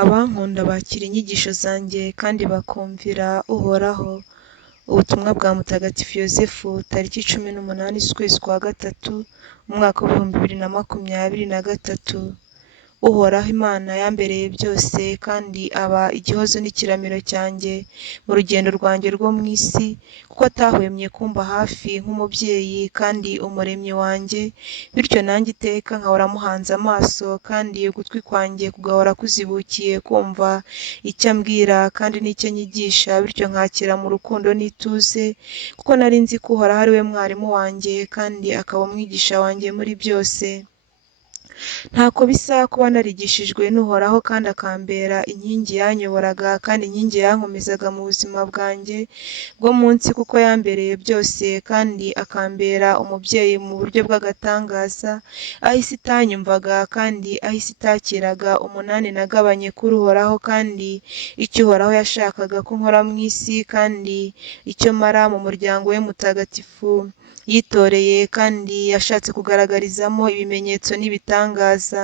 Abankunda bakira inyigisho zanjye kandi bakumvira Uhoraho. Ubutumwa bwa Mutagatifu Yosefu, tariki 18 z'ukwezi kwa gatatu, umwaka w'ibihumbi 2023. Uhoraho Imana yambereye byose kandi aba igihozo n'ikiramiro cyanjye mu rugendo rwanjye rwo mu isi, kuko atahwemye kumba hafi nk'umubyeyi kandi umuremyi wanjye, bityo nanjye iteka nkahora muhanze amaso kandi ugutwi kwanjye kugahora kuzibukiye kumva icyo ambwira kandi n'icyo anyigisha, bityo nkakira mu rukundo n'ituze, kuko nari nzi ko Uhoraho ari we mwarimu wanjye kandi akaba umwigisha wanjye muri byose. Ntako bisa kuba narigishijwe n'Uhoraho kandi akambera inkingi yanyoboraga kandi inkingi yankomezaga mu buzima bwanjye bwo munsi, kuko yambereye byose kandi akambera umubyeyi mu buryo bw'agatangaza, aho isi itanyumvaga kandi aho isi itakiraga umunani nagabanye kuri Uhoraho, kandi icyo Uhoraho yashakaga ko nkora mu isi kandi icyo mara mu muryango we mutagatifu yitoreye kandi yashatse kugaragarizamo ibimenyetso n'ibitangaza.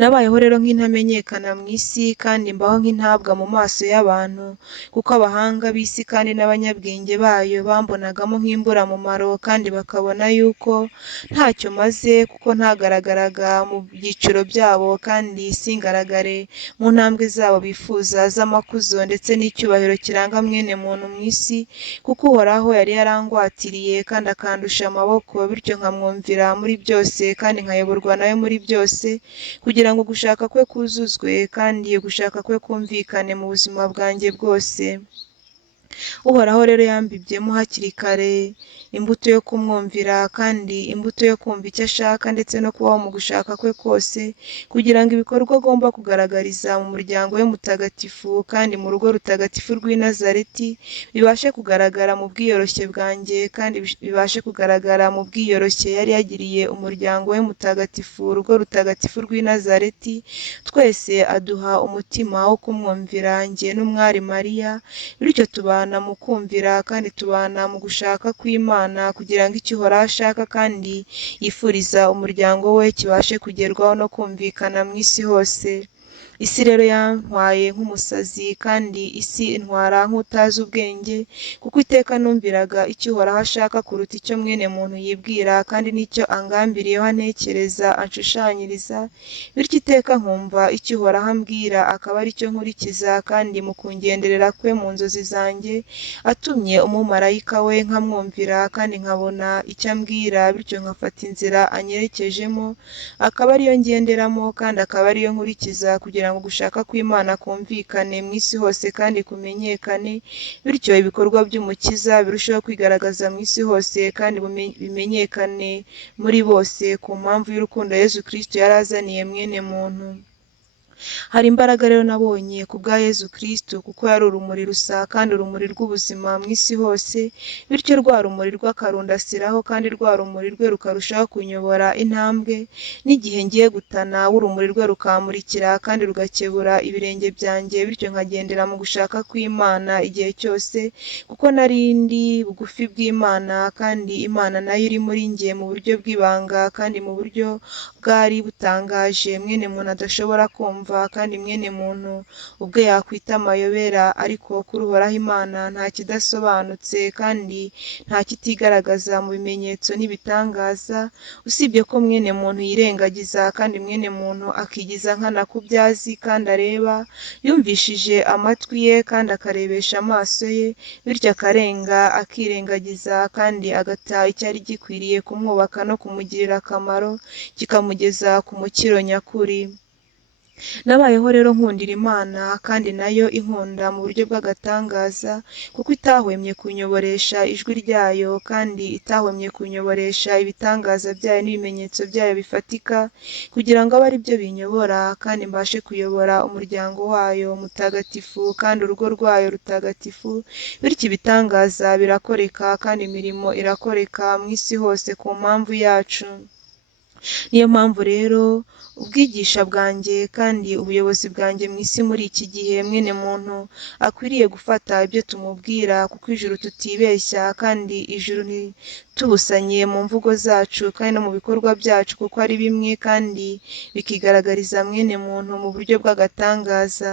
Nabayeho rero nk'intamenyekana mu isi kandi mbaho nk'intabwa mu maso y'abantu, kuko abahanga b'isi kandi n'abanyabwenge bayo bambonagamo nk'imburamumaro kandi bakabona yuko ntacyo maze, kuko ntagaragaraga mu byiciro byabo kandi singaragare mu ntambwe zabo bifuza z'amakuzo ndetse n'icyubahiro kiranga mwene muntu mu isi, kuko Uhoraho yari yarangwatiriye kandi akandusha amaboko, bityo nkamwumvira muri byose kandi nkayoborwa nawe muri byose, kugira ngo gushaka kwe kuzuzwe kandi gushaka kwe kumvikane mu buzima bwanjye bwose. Uhoraho rero yambibyemo hakiri kare imbuto yo kumwumvira kandi imbuto yo kumva icyo ashaka ndetse no kubaho mu gushaka kwe kose, kugira ngo ibikorwa agomba kugaragariza mu muryango we mutagatifu kandi mu rugo rutagatifu rw'i Nazareti bibashe kugaragara mu bwiyoroshye bwanjye kandi bibashe kugaragara mu bwiyoroshye yari yagiriye umuryango we mutagatifu, urugo rutagatifu rw'i Nazareti. Twese aduha umutima wo kumwumvira, njye n'umwari Mariya, bityo tubana mu kumvira kandi tubana mu gushaka kw'Imana, kugira ngo icyo Uhoraho ashaka kandi yifuriza umuryango we kibashe kugerwaho no kumvikana mu isi hose. Isi rero yantwaye nk'umusazi kandi isi intwara nk'utazi ubwenge, kuko iteka numviraga icyo Uhoraho ashaka kuruta icyo mwene muntu yibwira kandi n'icyo angambiriyeho antekereza anshushanyiriza, bityo iteka nkumva icyo Uhoraho ambwira akaba ari cyo nkurikiza, kandi mu kungenderera kwe mu nzozi zanjye atumye umumarayika we nkamwumvira kandi nkabona icyo ambwira, bityo nkafata inzira anyerekejemo akaba ariyo ngenderamo kandi akaba ariyo nkurikiza, kugira ngo gushaka kw'Imana kumvikane mu isi hose kandi kumenyekane, bityo ibikorwa by'Umukiza birushaho kwigaragaza mu isi hose kandi bimenyekane muri bose ku mpamvu y'urukundo Yezu Kristo yari azaniye mwene muntu. Hari imbaraga rero nabonye ku bwa Yezu Kristo, kuko yari urumuri rusa kandi urumuri rw'ubuzima mu isi hose, bityo rwa rumuri rw'akarundasiraho kandi rwa rumuri rwe rukarushaho kunyobora intambwe, n'igihe ngiye gutana urumuri rwe rukamurikira kandi rugakebura ibirenge byanjye, bityo nkagendera mu gushaka kw'Imana igihe cyose, kuko nari ndi bugufi bw'Imana kandi Imana nayo iri muri njye mu buryo bw'ibanga kandi mu buryo bwari butangaje mwene muntu adashobora kumva kandi mwene muntu ubwe yakwita amayobera, ariko kuri Uhoraho Imana nta kidasobanutse kandi nta kitigaragaza mu bimenyetso n'ibitangaza, usibye ko mwene muntu yirengagiza kandi mwene muntu akigiza nkana ku byo azi kandi areba, yumvishije amatwi ye kandi akarebesha amaso ye, bityo akarenga akirengagiza kandi agata icyari gikwiriye kumwubaka no kumugirira akamaro, kikamugeza ku mukiro nyakuri. Nabayeho rero nkundira Imana kandi nayo inkunda mu buryo bw'agatangaza, kuko itahwemye kunyoboresha ijwi ryayo kandi itahwemye kunyoboresha ibitangaza byayo n'ibimenyetso byayo bifatika, kugira ngo abe ari byo binyobora kandi mbashe kuyobora umuryango wayo mutagatifu kandi urugo rwayo rutagatifu, bityo ibitangaza birakoreka kandi imirimo irakoreka mu isi hose ku mpamvu yacu. Niyo mpamvu rero ubwigisha bwanjye kandi ubuyobozi bwanjye mu isi muri iki gihe mwene muntu akwiriye gufata ibyo tumubwira, kuko ijuru tutibeshya kandi ijuru ntitubusanye mu mvugo zacu kandi no mu bikorwa byacu, kuko ari bimwe kandi bikigaragariza mwene muntu mu buryo bw'agatangaza.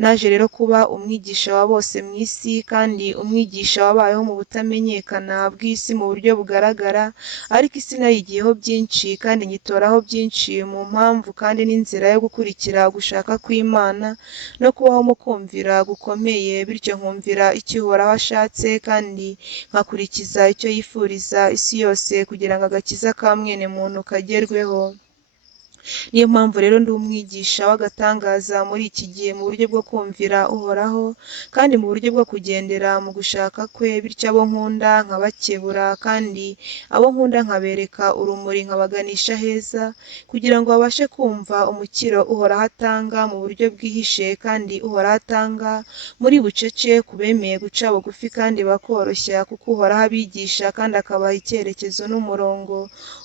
Naje rero kuba umwigisha wa bose mu isi kandi umwigisha wabayeho mu butamenyekana bw'isi mu buryo bugaragara, ariko isi nayigiyeho byinshi kandi nyitoraho byinshi mu mpamvu kandi n'inzira yo gukurikira gushaka kw'Imana no kubaho mu kumvira gukomeye, bityo nkumvira icyo Uhoraho ashatse kandi nkakurikiza icyo yifuriza isi yose kugira ngo agakiza ka mwene muntu kagerweho. Niyo mpamvu rero ndi umwigisha w'agatangaza muri iki gihe mu buryo bwo kumvira Uhoraho kandi mu buryo bwo kugendera mu gushaka kwe, bityo abo nkunda nkabakebura kandi abo nkunda nkabereka urumuri nkabaganisha heza, kugira ngo babashe kumva umukiro Uhoraho atanga mu buryo bwihishe kandi Uhoraho atanga muri bucece ku bemeye guca bugufi kandi bakoroshya, kuko Uhoraho abigisha kandi akabaha icyerekezo n'umurongo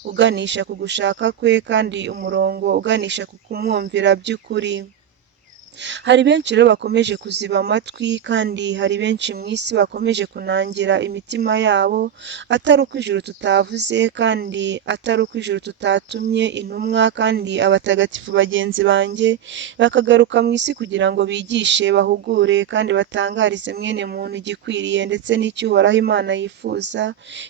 uganisha ku gushaka kwe kandi umurongo uganisha ku kumwumvira by'ukuri. Hari benshi rero bakomeje kuziba amatwi kandi hari benshi mu isi bakomeje kunangira imitima yabo, atari uko ijuru tutavuze kandi atari uko ijuru tutatumye intumwa kandi abatagatifu bagenzi banjye bakagaruka mu isi kugira ngo bigishe, bahugure kandi batangarize mwene muntu igikwiriye ndetse n'icyo Uhoraho Imana yifuza,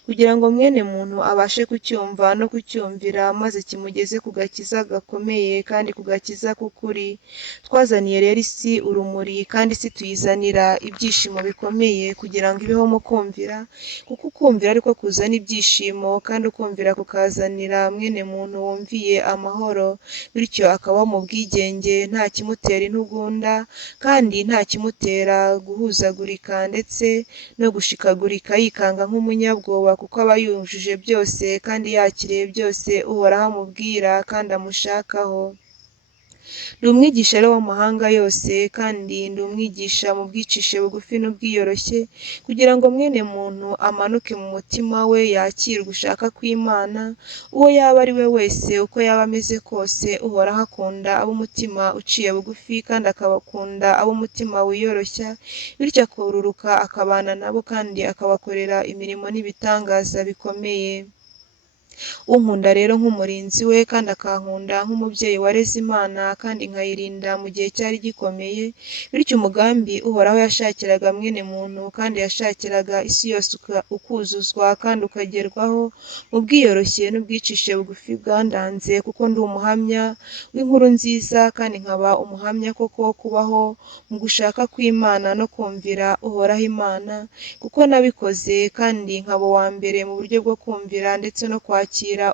kugira ngo mwene muntu abashe kucyumva no kucyumvira maze kimugeze ku gakiza gakomeye kandi ku gakiza k'ukuri. Twazaniye rero isi urumuri kandi isi tuyizanira ibyishimo bikomeye kugira ngo ibeho mu kumvira, kuko ukumvira ariko kuzana ibyishimo kandi ukumvira kukazanira mwene muntu wumviye amahoro, bityo akabaho mu bwigenge nta kimutera intugunda kandi nta kimutera guhuzagurika ndetse no gushikagurika yikanga nk'umunyabwoba, kuko aba yujuje byose kandi yakiriye byose Uhoraho amubwira kandi amushakaho. Ndi umwigisha rero w'amahanga yose kandi ndi umwigisha mu bwicishe bugufi n'ubwiyoroshye, kugira ngo mwene muntu amanuke mu mutima we yakire ugushaka kw'Imana, uwo yaba ari we wese uko yaba ameze kose. Uhoraho akunda ab'umutima uciye bugufi kandi akabakunda ab'umutima wiyoroshya, bityo akururuka akabana nabo kandi akabakorera imirimo n'ibitangaza bikomeye. Unkunda rero nk'umurinzi we kandi akankunda nk'umubyeyi wareze Imana kandi nkayirinda mu gihe cyari gikomeye, bityo umugambi Uhoraho yashakiraga mwene muntu kandi yashakiraga isi yose ukuzuzwa kandi ukagerwaho mu bwiyoroshye n'ubwicishe bugufi bwandanze, kuko ndi umuhamya w'inkuru nziza kandi nkaba umuhamya koko wo kubaho mu gushaka kw'Imana no kumvira Uhoraho Imana, kuko nabikoze kandi nkaba uwa mbere mu buryo bwo kumvira ndetse no kwakira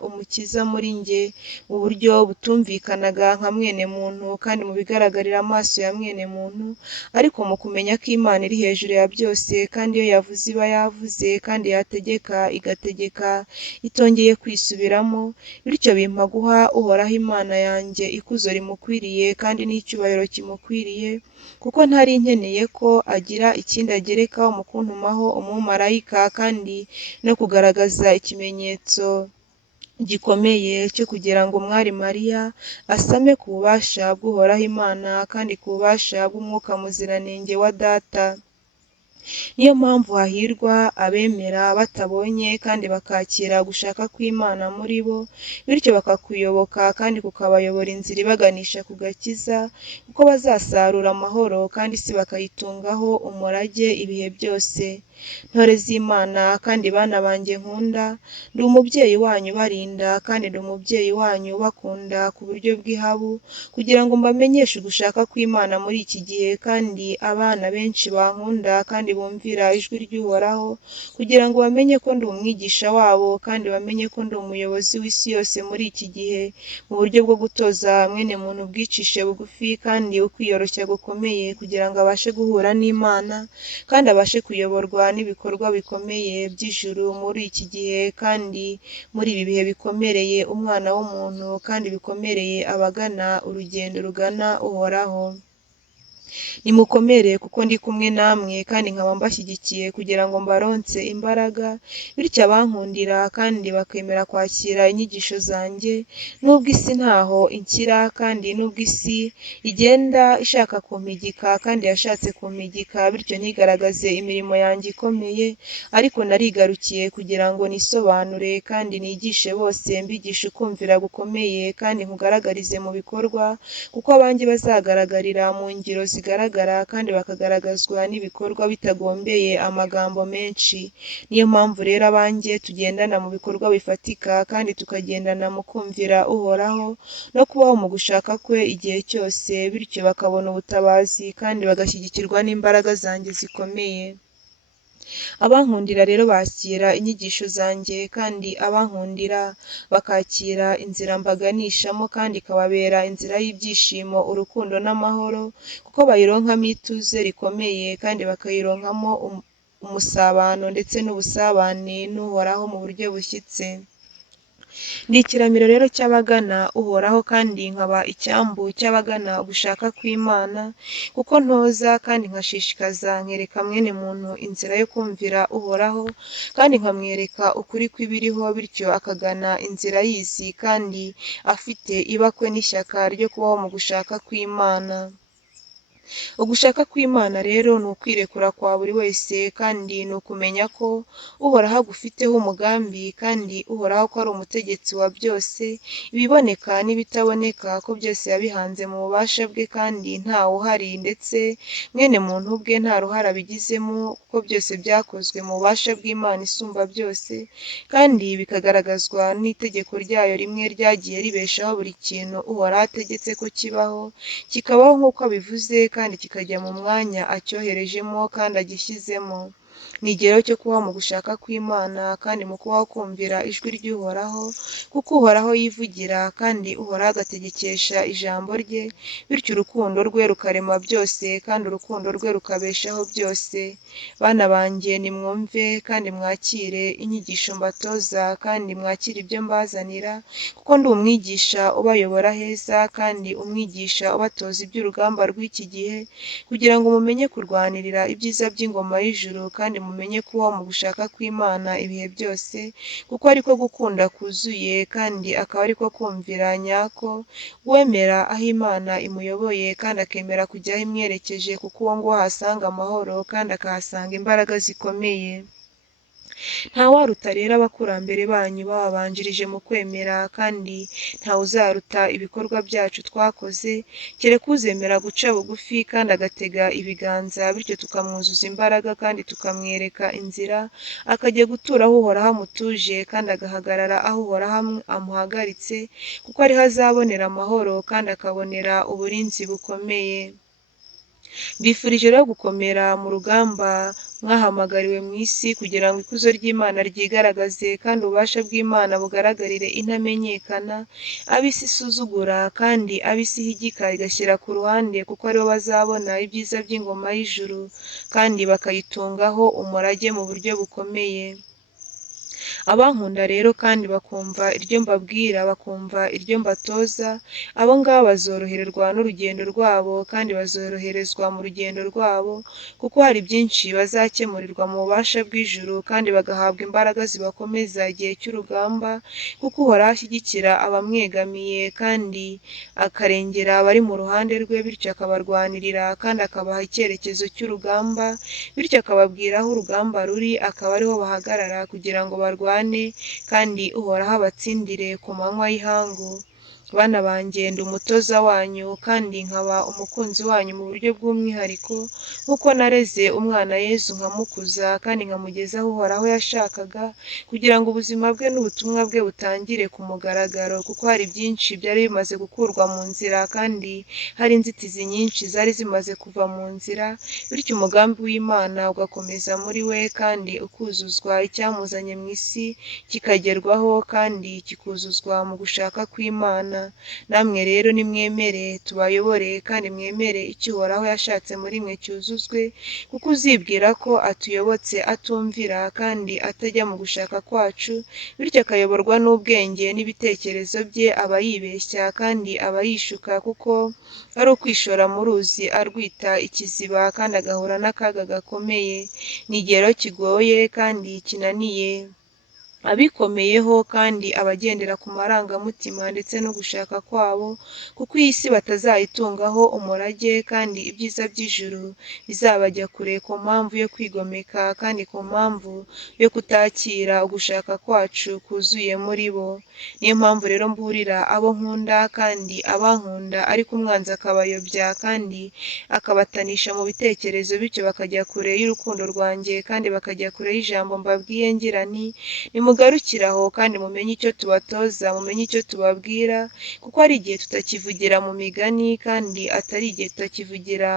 umukiza muri njye mu buryo butumvikanaga nka mwene muntu kandi mu bigaragarira amaso ya mwene muntu, ariko mu kumenya ko Imana iri hejuru ya byose kandi iyo yavuze iba yavuze kandi yategeka igategeka itongeye kwisubiramo, bityo bimpa guha Uhoraho Imana yanjye ikuzo rimukwiriye kandi n'icyubahiro kimukwiriye, kuko ntari nkeneye ko agira ikindi agerekaho mu kuntumaho umumarayika kandi no kugaragaza ikimenyetso gikomeye cyo kugira ngo umwari Mariya asame ku bubasha bw'Uhoraho Imana kandi ku bubasha bw'Umwuka Muziranenge wa Data. Niyo mpamvu hahirwa abemera batabonye kandi bakakira gushaka kw'Imana muri bo, bityo bakakuyoboka kandi kukabayobora inzira ibaganisha ku gakiza, kuko bazasarura amahoro kandi isi bakayitungaho umurage ibihe byose. Ntore z'Imana kandi bana banjye nkunda, ndi umubyeyi wanyu ubarinda kandi ndi umubyeyi wanyu ubakunda ku buryo bw'ihabu, kugira ngo mbamenyeshe ugushaka kw'Imana muri iki gihe, kandi abana benshi bankunda kandi bumvira ijwi ry'Uhoraho, kugira ngo bamenye ko ndi umwigisha wabo kandi bamenye ko ndi umuyobozi w'isi yose muri iki gihe, mu buryo bwo gutoza mwene muntu ubwicishe bugufi kandi ukwiyoroshya gukomeye, kugira ngo abashe guhura n'Imana kandi abashe kuyoborwa n'ibikorwa bikomeye by'ijuru muri iki gihe kandi muri ibi bihe bikomereye umwana w'umuntu kandi bikomereye abagana urugendo rugana Uhoraho. Nimukomere kuko ndi kumwe namwe kandi nkaba mbashyigikiye kugira ngo mbaronse imbaraga, bityo abankundira kandi bakemera kwakira inyigisho zanjye, nubwo isi ntaho inshyira kandi nubwo isi igenda ishaka kumpigika kandi yashatse kumpigika bityo ntigaragaze imirimo yanjye ikomeye, ariko narigarukiye kugira ngo nisobanure kandi nigishe bose mbigisha ukumvira gukomeye kandi nkugaragarize mu bikorwa, kuko abanjye bazagaragarira mu ngiro zigaragara kandi bakagaragazwa n'ibikorwa bitagombeye amagambo menshi. Niyo mpamvu rero abanjye tugendana mu bikorwa bifatika kandi tukagendana mu kumvira Uhoraho no kubaho mu gushaka kwe igihe cyose, bityo bakabona ubutabazi kandi bagashyigikirwa n'imbaraga zanjye zikomeye. Abankundira rero bakira inyigisho zanjye kandi abankundira bakakira inzira mbaganishamo kandi ikababera inzira y'ibyishimo, urukundo n'amahoro, kuko bayironkamo ituze rikomeye kandi bakayironkamo umusabano ndetse n'ubusabane n'Uhoraho mu buryo bushyitse. Ni ikiramiro rero cy'abagana Uhoraho kandi nkaba icyambu cy'abagana ugushaka kw'Imana, kuko ntoza kandi nkashishikaza nkereka mwene muntu inzira yo kumvira Uhoraho kandi nkamwereka ukuri kw'ibiriho, bityo akagana inzira yizi kandi afite ibakwe n'ishyaka ryo kubaho mu gushaka kw'Imana. Ugushaka kw'Imana rero ni ukwirekura kwa buri wese kandi ni ukumenya ko Uhoraho agufiteho umugambi kandi Uhoraho ko ari umutegetsi wa byose, ibiboneka n'ibitaboneka ko byose yabihanze mu bubasha bwe kandi ntawe uhari ndetse mwene muntu ubwe nta ruhare abigizemo, kuko byose byakozwe mu bubasha bw'Imana isumba byose kandi bikagaragazwa n'itegeko ryayo rimwe ryagiye ribeshaho buri kintu Uhoraho ategetse ko kibaho, kikabaho nk'uko abivuze kandi kikajya mu mwanya acyoherejemo kandi agishyizemo. Ni igero cyo kubaho mu gushaka kw'Imana kandi mu kubaho kumvira ijwi ry'Uhoraho, kuko Uhoraho yivugira kandi Uhoraho agategekesha ijambo rye, bityo urukundo rwe rukarema byose kandi urukundo rwe rukabeshaho byose. Bana banjye nimwumve kandi mwakire inyigisho mbatoza kandi mwakire ibyo mbazanira, kuko ndi umwigisha ubayobora heza kandi umwigisha ubatoza iby'urugamba rw'iki gihe, kugira ngo mumenye kurwanirira ibyiza by'ingoma y'ijuru kandi mumenye kubaho mu gushaka kw'Imana ibihe byose, kuko ariko gukunda kuzuye kandi akaba ariko kumvira nyako, uwemera aho Imana imuyoboye kandi akemera kujya aho imwerekeje, kuko uwo nguwo ahasanga amahoro kandi akahasanga imbaraga zikomeye. Ntawaruta rero abakurambere banyu bababanjirije mu kwemera kandi ntawuzaruta ibikorwa byacu twakoze, kereka uzemera guca bugufi kandi agatega ibiganza, bityo tukamwuzuza imbaraga kandi tukamwereka inzira, akajya gutura aho Uhoraho amutuje kandi agahagarara aho Uhoraho amuhagaritse, kuko ariho azabonera amahoro kandi akabonera uburinzi bukomeye. Mbifurije rero gukomera mu rugamba mwahamagariwe mu isi, kugira ngo ikuzo ry'Imana ryigaragaze kandi ububasha bw'Imana bugaragarire intamenyekana, ab'isi isuzugura kandi ab'isi ihigika igashyira ku ruhande, kuko aribo bazabona ibyiza by'ingoma y'ijuru kandi bakayitungaho umurage mu buryo bukomeye. Abankunda rero kandi bakumva iryo mbabwira, bakumva iryo mbatoza, abo ngabo bazoroherwa n'urugendo rwabo kandi bazoroherezwa mu rugendo rwabo, kuko hari byinshi bazakemurirwa mu bubasha bw'ijuru kandi bagahabwa imbaraga zibakomeza igihe cy'urugamba, kuko Uhoraho ashyigikira abamwegamiye kandi akarengera abari mu ruhande rwe, bityo akabarwanirira kandi akabaha icyerekezo cy'urugamba, bityo akababwira aho urugamba ruri, akaba ariho bahagarara kugira ngo barwane kandi Uhoraho abatsindire ku manywa y'ihangu. Bana banjye ndi umutoza wanyu kandi nkaba umukunzi wanyu mu buryo bw'umwihariko, nk'uko nareze umwana Yezu nkamukuza kandi nkamugeza aho Uhoraho yashakaga, kugira ngo ubuzima bwe n'ubutumwa bwe butangire ku mugaragaro, kuko hari byinshi byari bimaze gukurwa mu nzira kandi hari inzitizi nyinshi zari zimaze kuva mu nzira, bityo umugambi w'Imana ugakomeza muri we kandi ukuzuzwa, icyamuzanye mu isi kikagerwaho kandi kikuzuzwa mu gushaka kw'Imana. namwe rero nimwemere tubayobore kandi mwemere icyo Uhoraho yashatse muri mwe cyuzuzwe, kuko uzibwira ko atuyobotse atumvira kandi atajya mu gushaka kwacu, bityo akayoborwa n'ubwenge n'ibitekerezo bye, aba yibeshya kandi aba yishuka, kuko ari ukwishora mu ruzi arwita ikiziba kandi agahura n'akaga gakomeye. Ni igihe rero kigoye kandi kinaniye abikomeyeho kandi abagendera ku marangamutima ndetse no gushaka kwabo, kuko iyi si batazayitungaho umurage kandi ibyiza by'ijuru bizabajya kure ku mpamvu yo kwigomeka kandi ku mpamvu yo kutakira ugushaka kwacu kuzuye muri bo. Niyo mpamvu rero mburira abo nkunda kandi abankunda, ariko umwanzi akabayobya kandi akabatanisha mu bitekerezo, bityo bakajya kure y'urukundo rwanjye kandi bakajya kure y'ijambo mbabwiye ngira nti nimugarukire aho kandi mumenye icyo tubatoza, mumenye icyo tubabwira, kuko ari igihe tutakivugira mu migani kandi atari igihe tutakivugira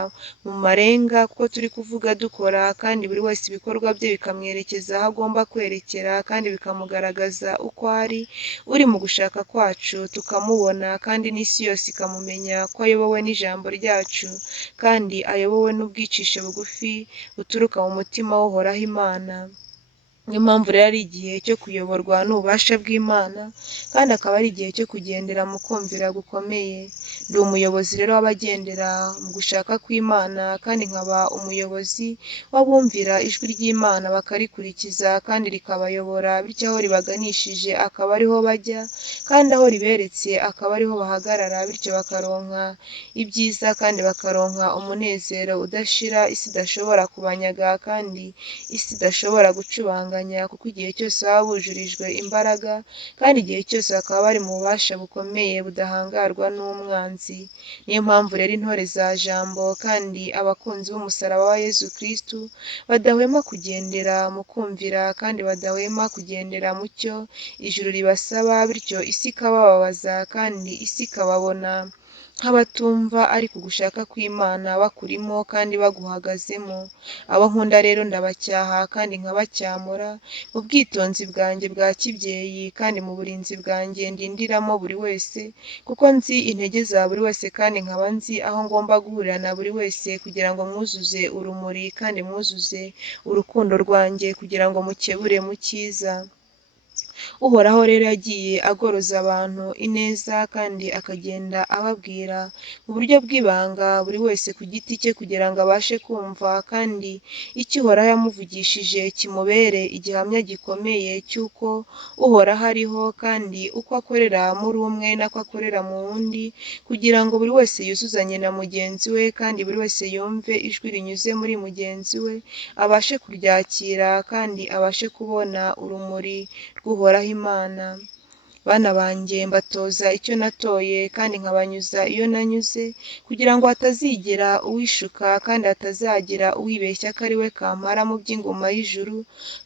mu marenga, kuko turi kuvuga dukora kandi buri wese ibikorwa bye bikamwerekeza aho agomba kwerekera kandi bikamugaragaza uko ari, uri mu gushaka kwacu tukamubona kandi n'isi yose ikamumenya ko ayobowe n'ijambo ryacu kandi ayobowe n'ubwicishe bugufi buturuka mu mutima w'Uhoraho Imana. Niyo mpamvu rero ari igihe cyo kuyoborwa n'ububasha bw'Imana kandi akaba ari igihe cyo kugendera mu kumvira gukomeye. Ndi umuyobozi rero w'abagendera mu gushaka kw'Imana kandi nkaba umuyobozi w'abumvira ijwi ry'Imana bakarikurikiza kandi rikabayobora, bityo aho ribaganishije akaba ariho bajya kandi aho riberetse akaba ariho bahagarara, bityo bakaronka ibyiza kandi bakaronka umunezero udashira isi idashobora kubanyaga kandi isi idashobora gucubanga, kuko igihe cyose baba bujurijwe imbaraga kandi igihe cyose bakaba bari mu bubasha bukomeye budahangarwa n'umwanzi. Niyo mpamvu rero intore za jambo kandi abakunzi b'umusaraba wa Yezu Kristu badahwema kugendera mu kumvira kandi badahwema kugendera mu cyo ijuru ribasaba, bityo isi ikabababaza kandi isi ikababona nk'abatumva, ariko ugushaka kw'Imana bakurimo kandi baguhagazemo. Abo nkunda rero ndabacyaha kandi nkabacyamura mu bwitonzi bwanjye bwa kibyeyi kandi mu burinzi bwanjye ndindiramo buri wese, kuko nzi intege za buri wese kandi nkaba nzi aho ngomba guhurira na buri wese, kugira ngo mwuzuze urumuri kandi mwuzuze urukundo rwanjye, kugira ngo mukebure mu cyiza. Uhoraho rero yagiye agoroza abantu ineza kandi akagenda ababwira mu buryo bw'ibanga buri wese ku giti cye, kugira ngo abashe kumva kandi icyo Uhoraho yamuvugishije kimubere igihamya gikomeye cy'uko Uhoraho ariho kandi uko akorera muri umwe nako akorera mu wundi, kugira ngo buri wese yuzuzanye na mugenzi we kandi buri wese yumve ijwi rinyuze muri mugenzi we, abashe kuryakira kandi abashe kubona urumuri rw'Uhoraho Imana. Bana banjye mbatoza icyo natoye kandi nkabanyuza iyo nanyuze, kugira ngo hatazigera uwishuka kandi hatazagira uwibeshya ko ari we kampara mu by'ingoma y'ijuru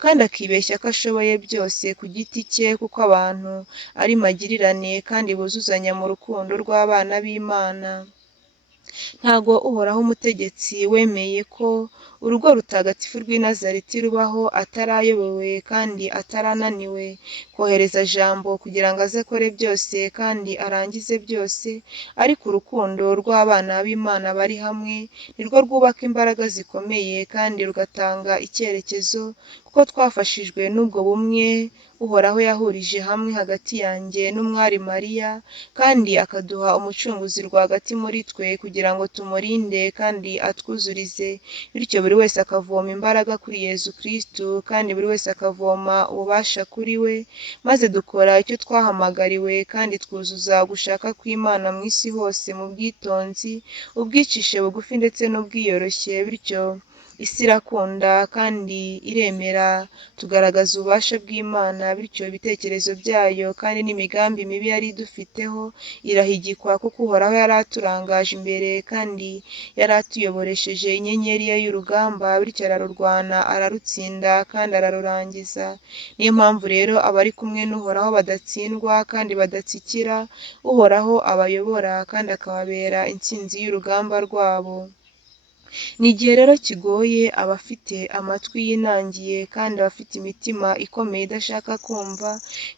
kandi akibeshya ko ashoboye byose ku giti cye, kuko abantu ari magirirane kandi buzuzanya mu rukundo rw'abana b'Imana. Ntago Uhoraho umutegetsi wemeye ko urugo rutagatifu rw'i Nazareti rubaho atarayobowe kandi atarananiwe kohereza jambo kugira ngo aze akore byose kandi arangize byose, ariko urukundo rw'abana b'Imana bari hamwe nirwo rwubaka imbaraga zikomeye kandi rugatanga icyerekezo, kuko twafashijwe n'ubwo bumwe Uhoraho yahurije hamwe hagati yanjye n'umwari Mariya kandi akaduha umucunguzi rwagati muri twe, kugira ngo tumurinde kandi atwuzurize, bityo buri wese akavoma imbaraga kuri Yezu Kristu kandi buri wese akavoma ububasha kuri we, maze dukora icyo twahamagariwe kandi twuzuza gushaka kw'Imana mu isi hose mu bwitonzi, ubwicishe bugufi ndetse n'ubwiyoroshye, bityo isi irakunda kandi iremera tugaragaza ububasha bw'Imana, bityo ibitekerezo byayo kandi n'imigambi mibi yari idufiteho irahigikwa, kuko Uhoraho yari aturangaje imbere kandi yari atuyoboresheje inyenyeri ye y'urugamba, bityo ararurwana ararutsinda kandi ararurangiza. Niyo mpamvu rero abari kumwe n'Uhoraho badatsindwa kandi badatsikira, Uhoraho abayobora kandi akababera intsinzi y'urugamba rwabo. Ni igihe rero kigoye abafite amatwi yinangiye kandi abafite imitima ikomeye idashaka kumva,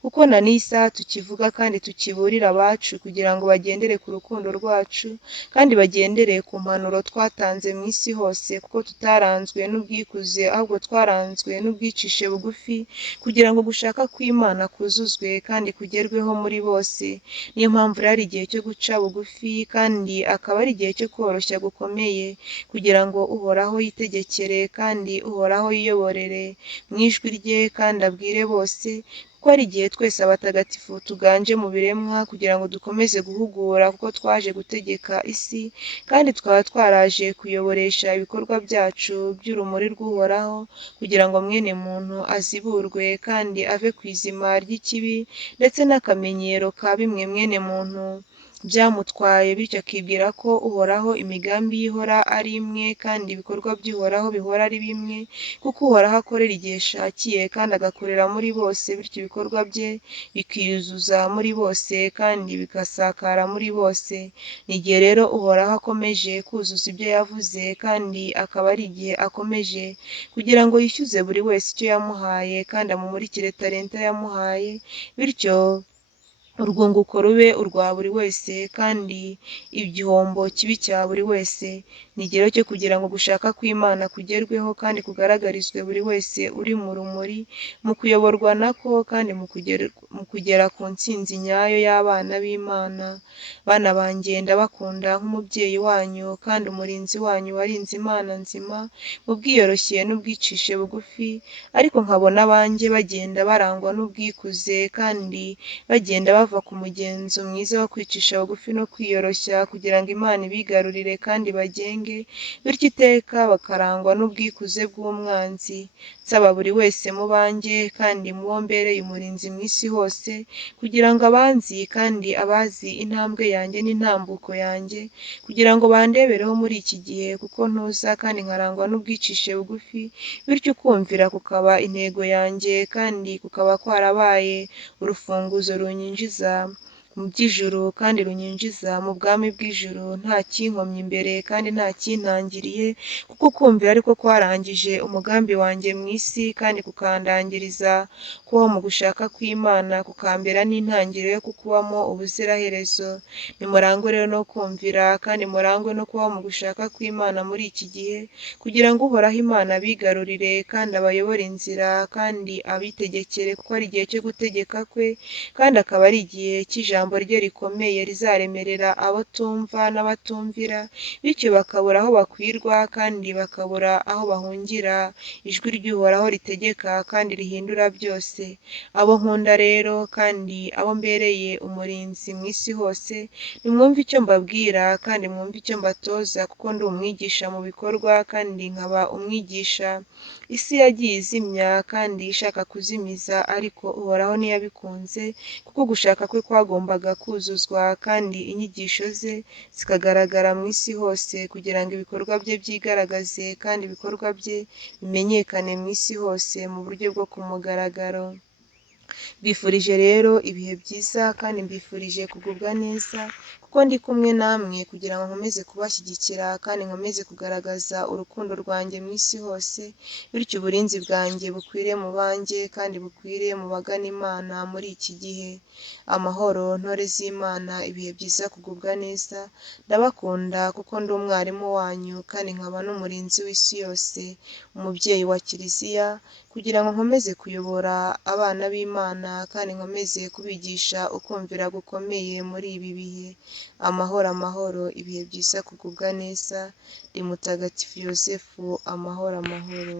kuko na n'isaha tukivuga kandi tukiburira abacu kugira ngo bagendere ku rukundo rwacu kandi bagendere ku mpanuro twatanze mu isi hose, kuko tutaranzwe n'ubwikuze ahubwo twaranzwe n'ubwicishe bugufi, kugira ngo gushaka kw'Imana kuzuzwe kandi kugerweho muri bose. Niyo mpamvu rero ari igihe cyo guca bugufi kandi akaba ari igihe cyo koroshya gukomeye, kugira ngo Uhoraho yitegekere kandi Uhoraho yiyoborere mu ijwi rye kandi abwire bose, kuko ari igihe twese abatagatifu tuganje mu biremwa kugira ngo dukomeze guhugura, kuko twaje gutegeka isi kandi twaba twaraje kuyoboresha ibikorwa byacu by'urumuri rw'Uhoraho, kugira ngo mwene muntu aziburwe kandi ave ku izima ry'ikibi ndetse n'akamenyero ka bimwe mwene muntu byamutwaye, bityo akibwira ko Uhoraho imigambi ye ihora ari imwe kandi ibikorwa by'Uhoraho bihora ari bimwe, kuko Uhoraho akorera igihe ashakiye kandi agakorera muri bose, bityo ibikorwa bye bikiyuzuza muri bose kandi bigasakara muri bose. Ni igihe rero Uhoraho akomeje kuzuza ibyo yavuze kandi akaba ari igihe akomeje kugira ngo yishyuze buri wese icyo yamuhaye kandi amumurikire talenta yamuhaye, bityo urwunguko rube urwa buri wese kandi igihombo kibi cya buri wese. Ni igihe cyo kugira ngo gushaka kw'Imana kugerweho kandi kugaragarizwe buri wese uri mu rumuri, mu kuyoborwa nako kandi mu kugera ku ntsinzi nyayo y'abana b'Imana. Bana banjye ndabakunda nk'umubyeyi wanyu kandi umurinzi wanyu warinze Imana nzima mu bwiyoroshye n'ubwicishe bugufi, ariko nkabona abanjye bagenda barangwa n'ubwikuze kandi bagenda bava ku mugenzo mwiza wo kwicisha bugufi no kwiyoroshya, kugira ngo Imana ibigarurire kandi bagenge, bityo iteka bakarangwa n'ubwikuze bw'umwanzi. Nsaba buri wese mu banjye kandi mubo mbereye umurinzi mu isi hose, kugira ngo abanzi kandi abazi intambwe yanjye n'intambuko yanjye, kugira ngo bandebereho muri iki gihe, kuko ntuza kandi nkarangwa n'ubwicishe bugufi, bityo ukumvira kukaba intego yanjye kandi kukaba kwarabaye urufunguzo runyinjiza mu by'ijuru kandi runyinjiza mu bwami bw'ijuru, nta kinkomye imbere kandi nta kintangiriye, kuko kumvira ariko kwarangije umugambi wanjye mu isi kandi kukandangiriza kubaho mu gushaka kw'Imana, kukambera n'intangiriro yo kukubamo ubuziraherezo. Nimurangwe rero no kumvira kandi murangwe no kubaho mu gushaka kw'Imana muri iki gihe, kugira ngo Uhoraho Imana abigarurire kandi abayobore inzira kandi abitegekere, kuko ari igihe cyo gutegeka kwe kandi akaba ari igihe cy'ijambo rye rikomeye rizaremerera abo tumva n'abatumvira, bityo bakabura aho bakwirwa kandi bakabura aho bahungira ijwi ry'Uhoraho ritegeka kandi rihindura byose. Abo nkunda rero kandi abo mbereye umurinzi mu isi hose, nimwumve icyo mbabwira kandi mwumve icyo mbatoza, kuko ndi umwigisha mu bikorwa kandi nkaba umwigisha. Isi yagiye izimya kandi ishaka kuzimiza, ariko Uhoraho ntiyabikunze, kuko gushaka kwe kwagombaga kuzuzwa kandi inyigisho ze zikagaragara mu isi hose, kugira ngo ibikorwa bye byigaragaze kandi ibikorwa bye bimenyekane mu isi hose mu buryo bwo ku mugaragaro. Mbifurije rero ibihe byiza kandi mbifurije kugubwa neza, kuko ndi kumwe namwe kugira ngo nkomeze kubashyigikira kandi nkomeze kugaragaza urukundo rwanjye mu isi hose, bityo uburinzi bwanjye bukwire mu banjye kandi bukwire mu bagana Imana muri iki gihe. Amahoro ntore z'Imana, ibihe byiza, kugubwa neza. Ndabakunda kuko ndi umwarimu wanyu kandi nkaba n'umurinzi w'isi yose, umubyeyi wa Kiliziya, kugira ngo nkomeze kuyobora abana b'Imana kandi nkomeze kubigisha ukumvira gukomeye muri ibi bihe. Amahoro amahoro, ibihe byiza, kugubwa neza. Ndi Mutagatifu Yosefu, amahoro amahoro.